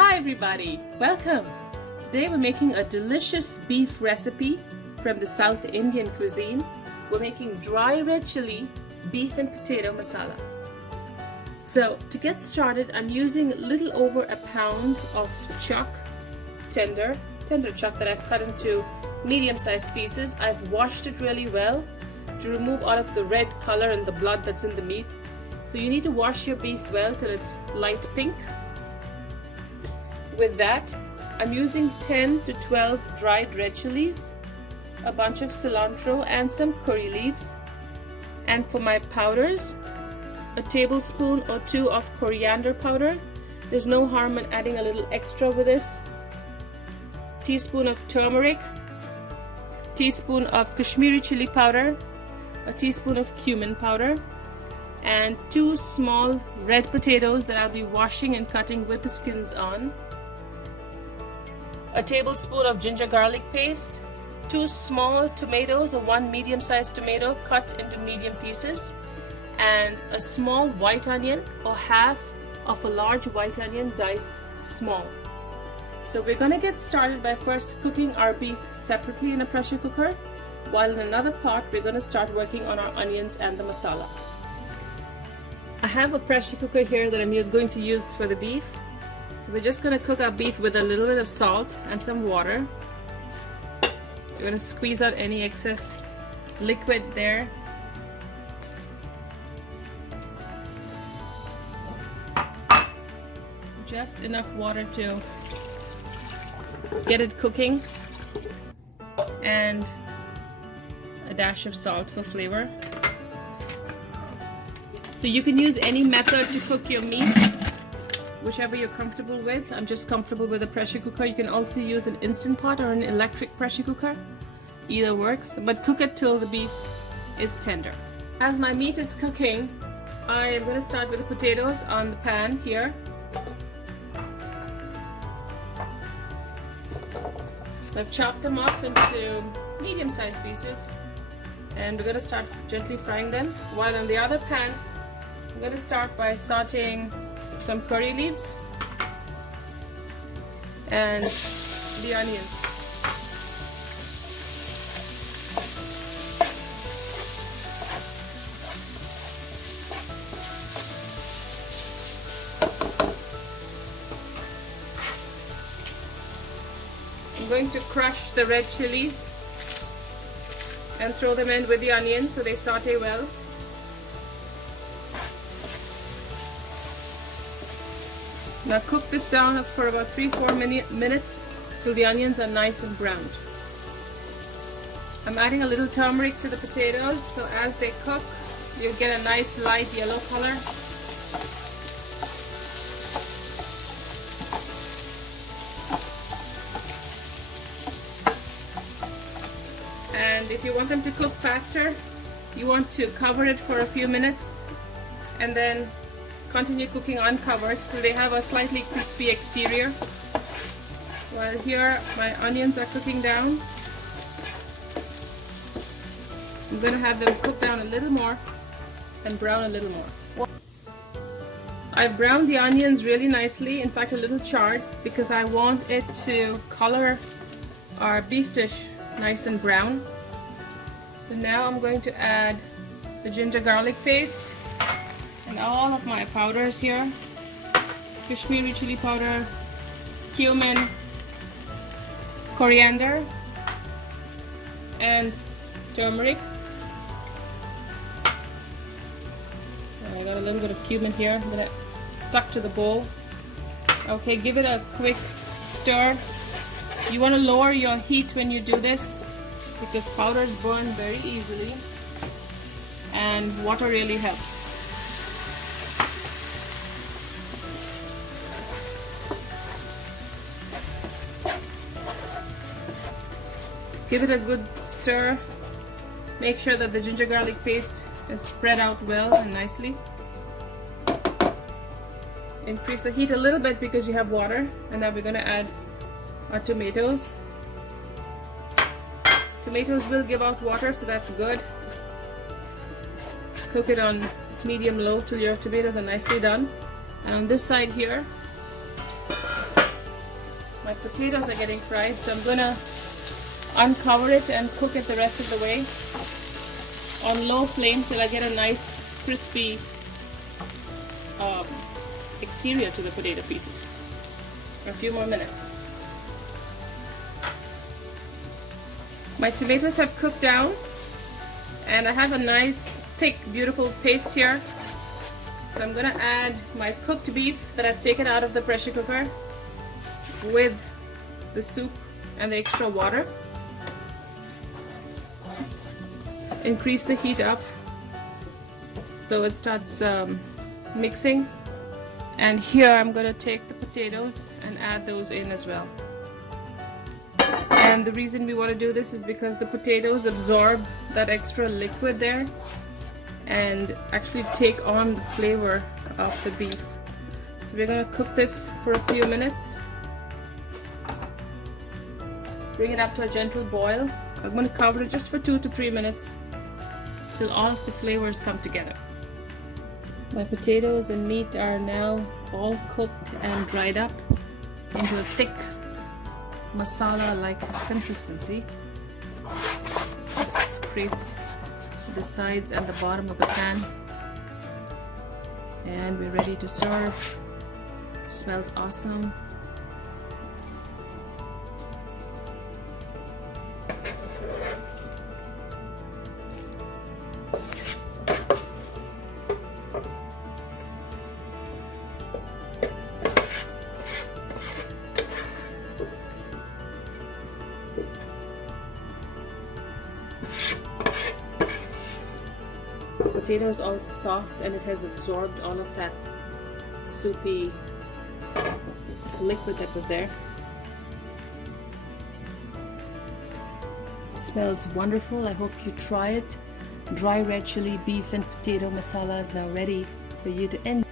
Hi everybody, welcome! Today we're making a delicious beef recipe from the South Indian cuisine. We're making dry red chili beef and potato masala. So to get started, I'm using a little over a pound of chuck, tender chuck that I've cut into medium-sized pieces. I've washed it really well to remove all of the red color and the blood that's in the meat. So you need to wash your beef well till it's light pink. With that, I'm using 10 to 12 dried red chilies, a bunch of cilantro and some curry leaves. And for my powders, a tablespoon or two of coriander powder. There's no harm in adding a little extra with this. Teaspoon of turmeric, teaspoon of Kashmiri chili powder, a teaspoon of cumin powder, and 2 small red potatoes that I'll be washing and cutting with the skins on. A tablespoon of ginger garlic paste, 2 small tomatoes or 1 medium-sized tomato cut into medium pieces, and a small white onion or half of a large white onion diced small. So we're going to get started by first cooking our beef separately in a pressure cooker, while in another pot we're going to start working on our onions and the masala. I have a pressure cooker here that I'm going to use for the beef. So we're just going to cook our beef with a little bit of salt and some water. We're going to squeeze out any excess liquid there. Just enough water to get it cooking, and a dash of salt for flavor. So you can use any method to cook your meat, whichever you're comfortable with. I'm just comfortable with a pressure cooker. You can also use an Instant Pot or an electric pressure cooker. Either works, but cook it till the beef is tender. As my meat is cooking, I am going to start with the potatoes on the pan here. So I've chopped them up into medium-sized pieces, and we're going to start gently frying them. While on the other pan, I'm going to start by sauteing some curry leaves and the onions. I'm going to crush the red chilies and throw them in with the onions so they saute well. Now cook this down for about 3-4 minutes till the onions are nice and browned. I'm adding a little turmeric to the potatoes, so as they cook, you'll get a nice light yellow color. And if you want them to cook faster, you want to cover it for a few minutes and then continue cooking uncovered till they have a slightly crispy exterior. While here my onions are cooking down, I'm going to have them cook down a little more and brown a little more. I've browned the onions really nicely, in fact a little charred, because I want it to color our beef dish nice and brown. So now I'm going to add the ginger garlic paste and all of my powders here. Kashmiri chili powder, cumin, coriander, and turmeric. I got a little bit of cumin here that stuck to the bowl. Okay, give it a quick stir. You want to lower your heat when you do this because powders burn very easily and water really helps. Give it a good stir. Make sure that the ginger garlic paste is spread out well and nicely. Increase the heat a little bit because you have water, and now we're going to add our tomatoes. Tomatoes will give out water, so that's good. Cook it on medium-low till your tomatoes are nicely done. And on this side here, My potatoes are getting fried, so I'm gonna uncover it and cook it the rest of the way on low flame till I get a nice crispy exterior to the potato pieces for a few more minutes. My tomatoes have cooked down and I have a nice thick beautiful paste here. So I'm gonna add my cooked beef that I've taken out of the pressure cooker with the soup and the extra water. Increase the heat up so it starts mixing, and here I'm going to take the potatoes and add those in as well. And the reason we want to do this is because the potatoes absorb that extra liquid there and actually take on the flavor of the beef. So we're going to cook this for a few minutes. Bring it up to a gentle boil. I'm going to cover it just for 2 to 3 minutes till all of the flavors come together. My potatoes and meat are now all cooked and dried up into a thick masala-like consistency. Just scrape the sides and the bottom of the pan, and we're ready to serve. It smells awesome. The potato is all soft and it has absorbed all of that soupy liquid that was there. It smells wonderful. I hope you try it. Dry red chili beef and potato masala is now ready for you to enjoy.